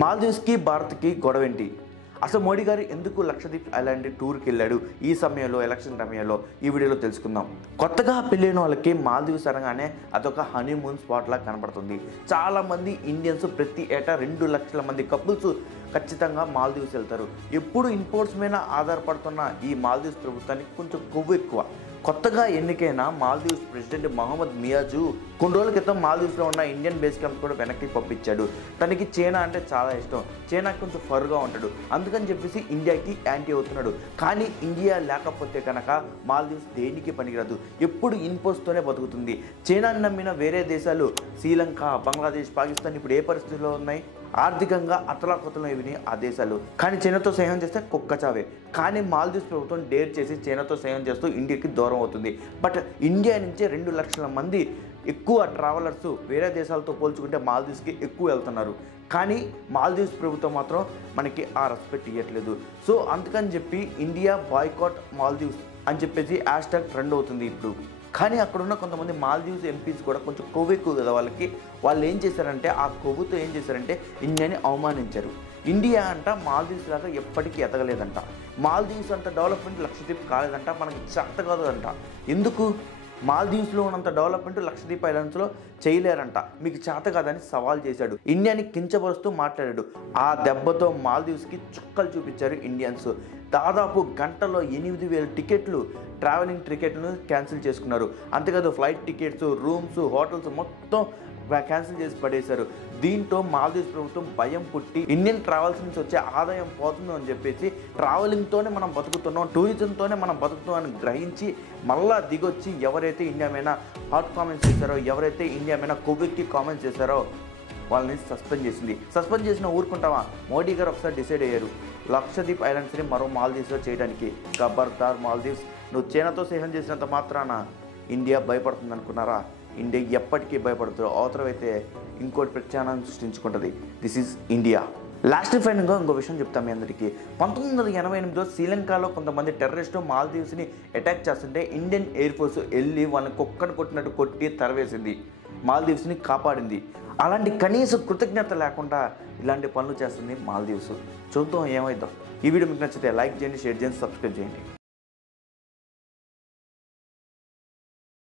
మాల్దీవ్స్కి భారత్కి గొడవేంటి? అసలు మోడీ గారు ఎందుకు లక్షద్వీప్ ఐలాండ్ టూర్కి వెళ్ళాడు ఈ సమయంలో, ఎలక్షన్ సమయంలో? ఈ వీడియోలో తెలుసుకుందాం. కొత్తగా పెళ్ళైన వాళ్ళకి మాల్దీవ్స్ అనగానే అదొక హనీమూన్ స్పాట్ లా కనబడుతుంది. చాలామంది ఇండియన్స్ ప్రతి ఏటా 2 లక్షల మంది కపుల్స్ ఖచ్చితంగా మాల్దీవ్స్ వెళ్తారు. ఎప్పుడు ఇంపోర్ట్స్ మీద ఆధారపడుతున్న ఈ మాల్దీవ్స్ ప్రభుత్వానికి కొంచెం కొవ్వు ఎక్కువ. కొత్తగా ఎన్నికైన మాల్దీవ్స్ ప్రెసిడెంట్ మహమ్మద్ మియాజు కొన్ని రోజుల క్రితం మాల్దీవ్స్లో ఉన్న ఇండియన్ బేస్ క్యాంప్ కూడా వెనక్కి పంపించాడు. తనకి చైనా అంటే చాలా ఇష్టం, చైనాకి కొంచెం ఫర్గా ఉంటాడు, అందుకని చెప్పేసి ఇండియాకి యాంటీ అవుతున్నాడు. కానీ ఇండియా లేకపోతే కనుక మాల్దీవ్స్ దేనికి పనికిరాదు, ఎప్పుడు ఇన్పోర్ట్స్తోనే బతుకుతుంది. చైనాని నమ్మిన వేరే దేశాలు శ్రీలంక, బంగ్లాదేశ్, పాకిస్తాన్ ఇప్పుడు ఏ పరిస్థితిలో ఉన్నాయి? ఆర్థికంగా అతలాకుతలం ఇవి ఆ దేశాలు. కానీ చైనాతో స్నేహం చేస్తే కుక్క చావే. కానీ మాల్దీవ్స్ ప్రభుత్వం డేర్ చేసి చైనాతో స్నేహం చేస్తూ ఇండియాకి దూరం అవుతుంది. బట్ ఇండియా నుంచే 2 లక్షల మంది ఎక్కువ ట్రావెలర్స్ వేరే దేశాలతో పోల్చుకుంటే మాల్దీవ్స్కి ఎక్కువ వెళ్తున్నారు. కానీ మాల్దీవ్స్ ప్రభుత్వం మాత్రం మనకి ఆ రెస్పెక్ట్ ఇవ్వట్లేదు. సో అందుకని చెప్పి ఇండియా బాయ్కాట్ మాల్దీవ్స్ అని చెప్పేసి హ్యాష్‌ట్యాగ్ ట్రెండ్ అవుతుంది ఇప్పుడు. కానీ అక్కడున్న కొంతమంది మాల్దీవ్స్ ఎంపీస్ కూడా కొంచెం కొవ్వు ఎక్కువ కదా వాళ్ళకి. వాళ్ళు ఏం చేశారంటే ఆ కొవ్వుతో ఏం చేశారంటే ఇండియాని అవమానించారు. ఇండియా అంట మాల్దీవ్స్ లాగా ఎప్పటికీ ఎదగలేదంట, మాల్దీవ్స్ అంత డెవలప్మెంట్ లక్షద్వీప్ కాలేదంట, మనకి చేత కాదంట. ఎందుకు? మాల్దీవ్స్లో ఉన్నంత డెవలప్మెంట్ లక్షద్వీప్ ఐలాండ్స్లో చేయలేరంట, మీకు చేత కాదని సవాల్ చేశాడు. ఇండియాని కించపరుస్తూ మాట్లాడాడు. ఆ దెబ్బతో మాల్దీవ్స్కి చుక్కలు చూపించారు ఇండియన్స్. దాదాపు గంటలో 8,000 టికెట్లు, ట్రావెలింగ్ టికెట్లను క్యాన్సిల్ చేసుకున్నారు. అంతేకాదు ఫ్లైట్ టికెట్స్, రూమ్స్, హోటల్స్ మొత్తం క్యాన్సిల్ చేసి పడేశారు. దీంతో మాల్దీవ్స్ ప్రభుత్వం భయం పుట్టి ఇండియన్ ట్రావెల్స్ నుంచి వచ్చే ఆదాయం పోతుంది అని చెప్పేసి ట్రావెలింగ్తోనే మనం బతుకుతున్నాం, టూరిజంతోనే మనం బతుకుతున్నాం అని గ్రహించి మళ్ళా దిగొచ్చి ఎవరైతే ఇండియా మీద హాట్ కామెంట్స్ చేశారో, ఎవరైతే ఇండియా మీద కొవ్వెక్కి కామెంట్స్ చేశారో వాళ్ళని సస్పెండ్ చేసింది. సస్పెండ్ చేసిన ఊరుకుంటావా? మోడీ గారు ఒకసారి డిసైడ్ అయ్యారు, లక్షద్వీప్ ఐలాండ్స్ని మరో మాల్దీవ్స్లో చేయడానికి. ఖబర్దార్ మాల్దీవ్స్, నువ్వు చైనాతో స్నేహం చేసినంత మాత్రాన ఇండియా భయపడుతుంది అనుకున్నారా? ఇండియా ఎప్పటికీ భయపడుతుంది, అవసరమైతే ఇంకోటి ప్రత్యామ్నాయం సృష్టించుకుంటుంది. This is India. లాస్ట్ ఫైనల్గా ఇంకో విషయం చెప్తాం మీ అందరికీ. 1988లో శ్రీలంకలో కొంతమంది టెర్రరిస్టు మాల్దీవ్స్ని అటాక్ చేస్తుంటే ఇండియన్ ఎయిర్ ఫోర్స్ వెళ్ళి వాళ్ళని కుక్కను కొట్టినట్టు కొట్టి తరవేసింది, మాల్దీవ్స్ని కాపాడింది. అలాంటి కనీస కృతజ్ఞత లేకుండా ఇలాంటి పనులు చేస్తుంది మాల్దీవ్స్. చూద్దాం ఏమైద్దాం. ఈ వీడియో మీకు నచ్చితే లైక్ చేయండి, షేర్ చేయండి, సబ్స్క్రైబ్ చేయండి.